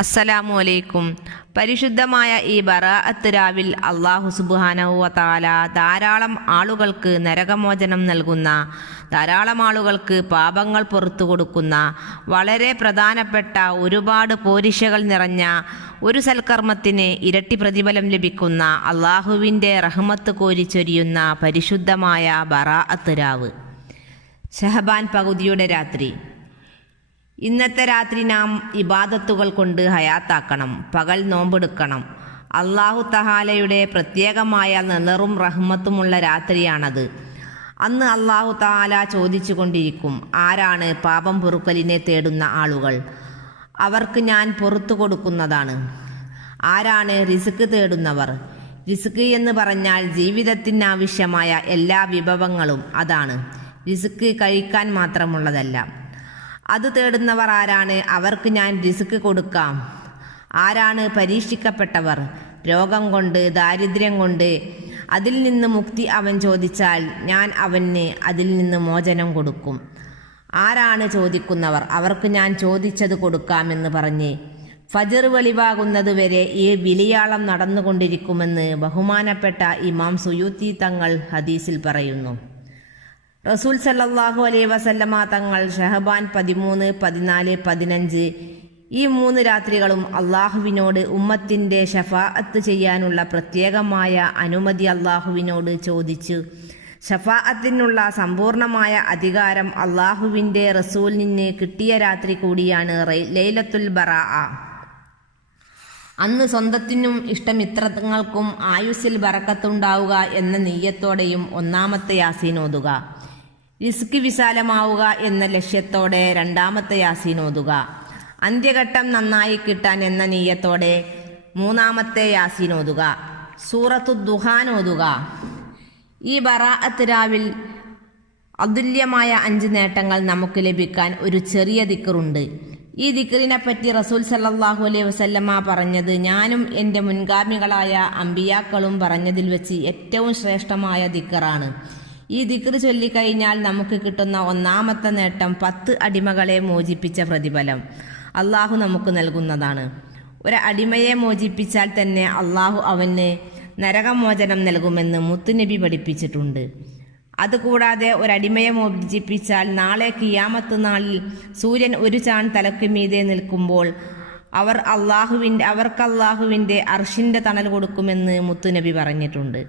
അസ്സലാമു അലൈക്കും. പരിശുദ്ധമായ ഈ ബറാഅത്ത് രാവിൽ അല്ലാഹു സുബ്ഹാനഹു വ തആല ധാരാളം ആളുകൾക്ക് നരകമോചനം നൽകുന്ന, ധാരാളം ആളുകൾക്ക് പാപങ്ങൾ പുറത്തു കൊടുക്കുന്ന, വളരെ പ്രധാനപ്പെട്ട ഒരുപാട് പോരിശകൾ നിറഞ്ഞ ഒരു സൽക്കർമ്മത്തിന് ഇരട്ടി പ്രതിഫലം ലഭിക്കുന്ന അള്ളാഹുവിൻ്റെ റഹ്മത്ത് കോരിച്ചൊരിയുന്ന പരിശുദ്ധമായ ബറാഅത്ത് രാവ്, ശഅബാൻ പകുതിയുടെ രാത്രി. ഇന്നത്തെ രാത്രി നാം ഇബാദത്തുകൾ കൊണ്ട് ഹയാത്താക്കണം, പകൽ നോമ്പെടുക്കണം. അല്ലാഹു തആലയുടെ പ്രത്യേകമായ നെളറും റഹ്മത്തുമുള്ള രാത്രിയാണത്. അന്ന് അല്ലാഹു തആല ചോദിച്ചു കൊണ്ടിരിക്കും, ആരാണ് പാപം പൊറുക്കലിനെ തേടുന്ന ആളുകൾ? അവർക്ക് ഞാൻ പുറത്തു കൊടുക്കുന്നതാണ്. ആരാണ് റിസ്ക് തേടുന്നവർ? റിസ്ക് എന്ന് പറഞ്ഞാൽ ജീവിതത്തിനാവശ്യമായ എല്ലാ വിഭവങ്ങളും, അതാണ്. റിസ്ക് കഴിക്കാൻ മാത്രമുള്ളതല്ല. അത് തേടുന്നവർ ആരാണ്? അവർക്ക് ഞാൻ റിസ്ക് കൊടുക്കാം. ആരാണ് പരീക്ഷിക്കപ്പെട്ടവർ? രോഗം കൊണ്ട്, ദാരിദ്ര്യം കൊണ്ട് അതിൽ നിന്ന് മുക്തി അവൻ ചോദിച്ചാൽ ഞാൻ അവന് അതിൽ നിന്ന് മോചനം കൊടുക്കും. ആരാണ് ചോദിക്കുന്നവർ? അവർക്ക് ഞാൻ ചോദിച്ചത് കൊടുക്കാമെന്ന് പറഞ്ഞ് ഫജ്ർ വെളിവാകുന്നത് വരെ ഈ വിളിയാളം നടന്നുകൊണ്ടിരിക്കുമെന്ന് ബഹുമാനപ്പെട്ട ഇമാം സുയൂത്തി തങ്ങൾ ഹദീസിൽ പറയുന്നു. റസൂൽ സല്ലല്ലാഹു അലൈഹി വസല്ലമ തങ്ങൾ ശഅബാൻ 13, 14, 15 ഈ 3 രാത്രികളും അള്ളാഹുവിനോട് ഉമ്മത്തിൻ്റെ ശഫാഅത്ത് ചെയ്യാനുള്ള പ്രത്യേകമായ അനുമതി അള്ളാഹുവിനോട് ചോദിച്ചു. ശഫാഅത്തിനുള്ള സമ്പൂർണമായ അധികാരം അള്ളാഹുവിൻ്റെ റസൂലിന് കിട്ടിയ രാത്രി കൂടിയാണ് ലൈലത്തുൽ ബറാഅ. അന്ന് സ്വന്തത്തിനും ഇഷ്ടമിത്രങ്ങൾക്കും ആയുസ്സിൽ ബറക്കത്തുണ്ടാവുക എന്ന നിയ്യത്തോടെയും ഒന്നാമത്തെ യാസീൻ ഓതുക. റിസ്ക് വിശാലമാവുക എന്ന ലക്ഷ്യത്തോടെ രണ്ടാമത്തെ യാസീൻ ഓതുക. അന്ത്യഘട്ടം നന്നായി കിട്ടാൻ എന്ന നിയ്യത്തോടെ മൂന്നാമത്തെ യാസീൻ ഓതുക. സൂറത്തു ദുഹാൻ ഓതുക. ഈ ബറാഅത്ത് രാവിൽ അതുല്യമായ 5 നേട്ടങ്ങൾ നമുക്ക് ലഭിക്കാൻ ഒരു ചെറിയ ദിക്റുണ്ട്. ഈ ദിക്റിനെ പറ്റി റസൂൽ സല്ലല്ലാഹു അലൈഹി വസല്ലമ പറഞ്ഞത്, ഞാനും എൻ്റെ മുൻഗാമികളായ അമ്പിയാക്കളും പറഞ്ഞതിൽ വെച്ച് ഏറ്റവും ശ്രേഷ്ഠമായ ദിക്റാണ്. ഈ ദിക്ർ ചൊല്ലിക്കഴിഞ്ഞാൽ നമുക്ക് കിട്ടുന്ന ഒന്നാമത്തെ നേട്ടം 10 അടിമകളെ മോചിപ്പിച്ച പ്രതിഫലം അള്ളാഹു നമുക്ക് നൽകുന്നതാണ്. ഒരു അടിമയെ മോചിപ്പിച്ചാൽ തന്നെ അള്ളാഹു അവന് നരകമോചനം നൽകുമെന്ന് മുത്തുനബി പഠിപ്പിച്ചിട്ടുണ്ട്. അതുകൂടാതെ ഒരടിമയെ മോചിപ്പിച്ചാൽ നാളെ ഖിയാമത്ത് നാളിൽ സൂര്യൻ ഒരു ചാൺ തലക്ക് മീതെ നിൽക്കുമ്പോൾ അവർക്ക് അള്ളാഹുവിൻ്റെ അർഷിൻ്റെ തണൽ കൊടുക്കുമെന്ന് മുത്തുനബി പറഞ്ഞിട്ടുണ്ട്.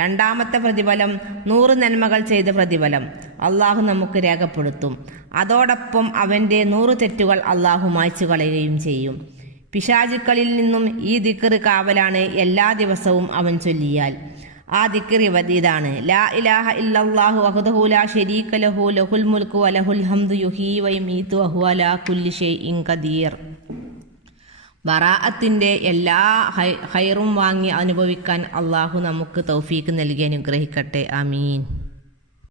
രണ്ടാമത്തെ പ്രതിഫലം 100 നന്മകൾ ചെയ്ത പ്രതിഫലം അള്ളാഹു നമുക്ക് രേഖപ്പെടുത്തും. അതോടൊപ്പം അവൻ്റെ 100 തെറ്റുകൾ അള്ളാഹു മായ്ച്ചു കളയുകയും ചെയ്യും. പിശാചുക്കളിൽ നിന്നും ഈ ദിക്ർ കാവലാണ് എല്ലാ ദിവസവും അവൻ ചൊല്ലിയാൽ. ആ ദിക്ർ ഇതാണ്: ലാ ഇലാഹ ഇല്ലല്ലാഹു വഹ്ദഹു ലാ ശരീക ലഹു ലഹുൽ മുൽക്കു വലഹുൽ ഹംദു യുഹ്യി വയുമീതു വഹുവ അലാ കുല്ലി ഷൈഇൻ ഖദീർ. ബറാഅത്തിൻ്റെ എല്ലാ ഹൈറും വാങ്ങി അനുഭവിക്കാൻ അള്ളാഹു നമുക്ക് തൗഫീക്ക് നൽകി അനുഗ്രഹിക്കട്ടെ. ആമീൻ.